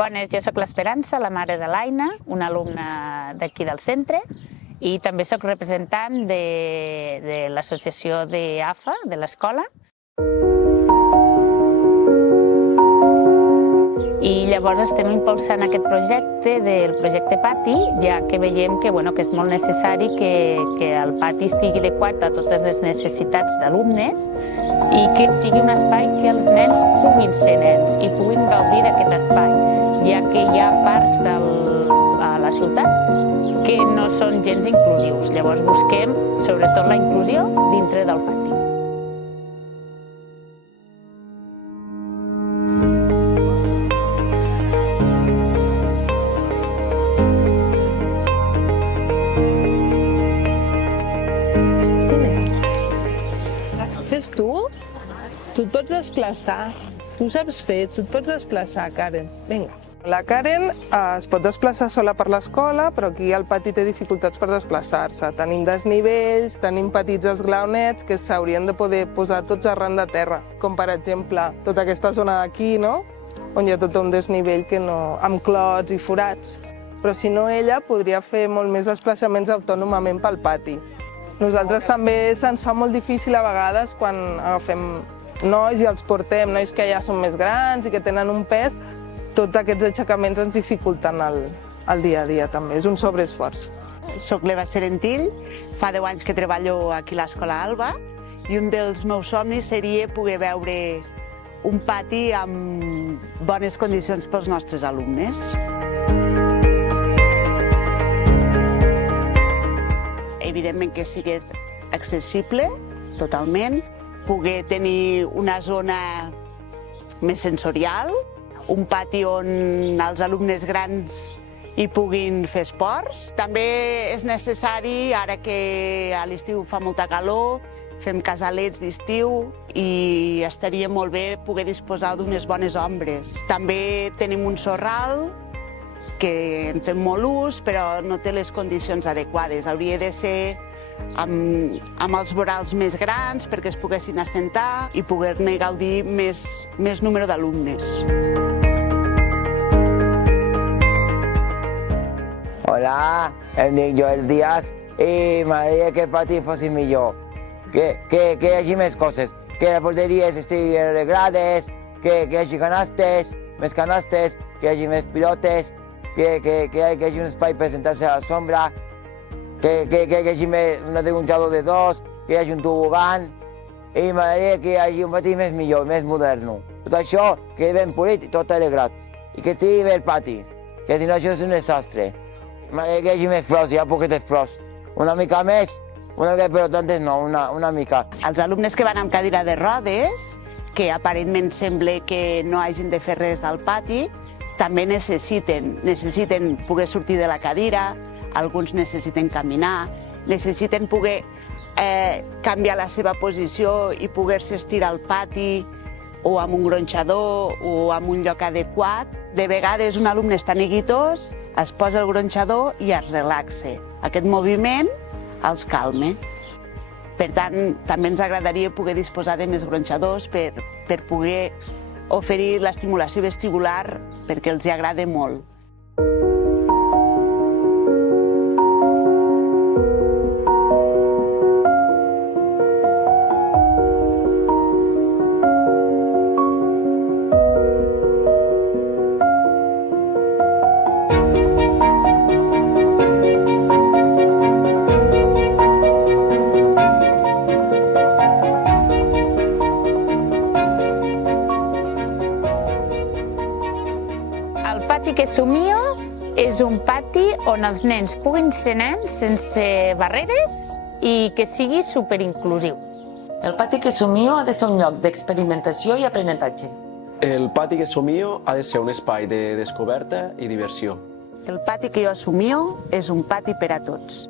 Bones, jo sóc l'Esperança, la mare de l'Aina, una alumna d'aquí del centre, i també sóc representant de l'associació d'AFA, de l'escola. I llavors estem impulsant aquest projecte del projecte Pati, ja que veiem que és molt necessari que el pati estigui adequat a totes les necessitats d'alumnes i que sigui un espai que els nens puguin ser nens i puguin gaudir d'aquest espai, ja que hi ha parcs a la ciutat que no són gens inclusius. Llavors busquem sobretot la inclusió dintre del pati. Fes tu? Tu et pots desplaçar. Tu saps fer, tu et pots desplaçar, Karen. Vinga. La Karen es pot desplaçar sola per l'escola, però aquí al pati té dificultats per desplaçar-se. Tenim desnivells, tenim petits esglaonets que s'haurien de poder posar tots arran de terra, com per exemple tota aquesta zona d'aquí, no? On hi ha tot un desnivell amb clots i forats. Però si no, ella podria fer molt més desplaçaments autònomament pel pati. Nosaltres també se'ns fa molt difícil a vegades quan agafem nois i els portem, nois que ja són més grans i que tenen un pes, tots aquests aixecaments ens dificulten el dia a dia també, és un sobreesforç. Soc l'Eva Serentill, fa 10 anys que treballo aquí a l'Escola Alba i un dels meus somnis seria poder veure un pati amb bones condicions pels nostres alumnes. Evidentment que sigués accessible totalment, poder tenir una zona més sensorial, un pati on els alumnes grans hi puguin fer esports. També és necessari, ara que a l'estiu fa molta calor, fem casalets d'estiu i estaria molt bé poder disposar d'unes bones ombres. També tenim un sorral que en fem molt ús, però no té les condicions adequades. Hauria de ser amb els vorals més grans perquè es poguessin assentar i poder-ne gaudir més número d'alumnes. Hola, em dic Joel Díaz i m'agradaria que el pati fos millor. Que hi hagi més coses, que les porteries estiguin arreglades, que hi hagi més canastes, que hi hagi més pilotes, que hi hagi un espai per sentar-se a la sombra, que hi hagi un gronxador de dos, que hi hagi un tobogan, i m'agradaria que hi hagi un pati més millor, més modern. Tot això quedi ben polit i tot alegrat, i que estigui bé el pati, que si no això és un desastre. M'agradaria que hi hagi més flors, hi ha poquetes flors. Una mica més, però tantes no, una mica. Els alumnes que van amb cadira de rodes, que aparentment sembla que no hagin de fer res al pati, també necessiten poder sortir de la cadira, alguns necessiten caminar, necessiten poder canviar la seva posició i poder-se estirar al pati o amb un gronxador o amb un lloc adequat. De vegades un alumne està neguitós, es posa el gronxador i es relaxa. Aquest moviment els calma. Per tant, també ens agradaria poder disposar de més gronxadors per poder oferir l'estimulació vestibular perquè els agrada molt. El pati que somio és un pati on els nens puguin ser nens sense barreres i que sigui superinclusiu. El pati que somio ha de ser un lloc d'experimentació i aprenentatge. El pati que somio ha de ser un espai de descoberta i diversió. El pati que jo somio és un pati per a tots.